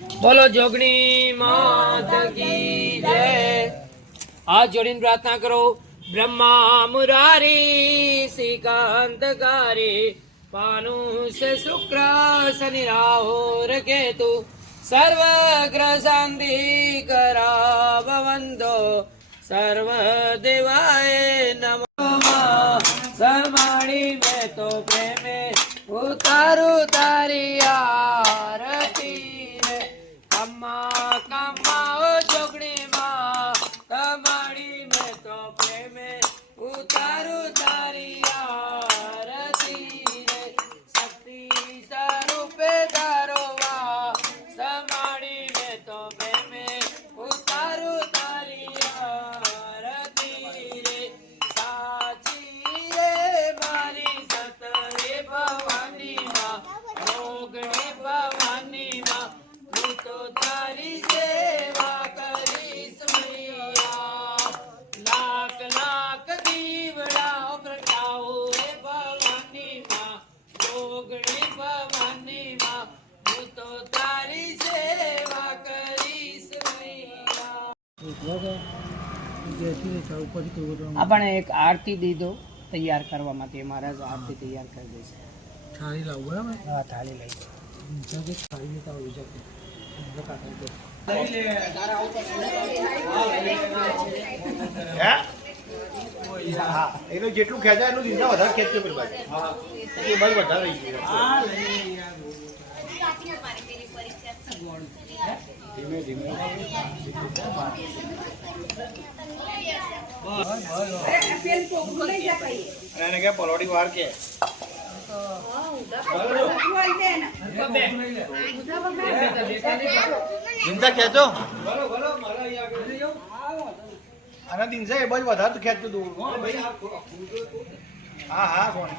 बोलो जोगनी मात की जय। हाथ जोड़ीने प्रार्थना करो। ब्रह्मा मुरारी श्रीकांतकारी पानुष शुक्र शनि राहुर केतु सर्वग्रह शांति करा भवंतो सर्व देवाय नमः। सरमाणी में तो प्रेमे उतारू तारी आरती रे कम्मा कम्मा ओ जोगणी मां कमाड़ी में तो प्रेमे उतारू तारी आरती रे शक्ति स्वरूपे दारोवा समाड़ी में तो प्रेमे उतारू तारी आरती रे साची रे मारी सतरे भवानी मां जोगणी भवानी मां तू तो तारी सेवा करीस मैया लाख लाख दीवड़ा प्रगटाओ रे भवानी मां जोगणी भवानी मां तू तो तारी सेवा करीस मैया। આપણે એક આરતી દીધો તૈયાર કરવા માટે મહારાજ આરતી તૈયાર કરી દેશે। થાળી લાવું બરાબર? હા થાળી લઈ થાળી લેતા હોય જશે હા એનું જેટલું ખેંચાય એટલું દીધા વધારે ખેંચજો પેલી બાજુ એ બાજુ વધારે રહી ગયું ધીમે ધીમે એને કે પલોડી વાર કે દિનસા ખેંચો અને દિનસા એ બાજુ વધારે ખેંચતું તું હા હા કોણ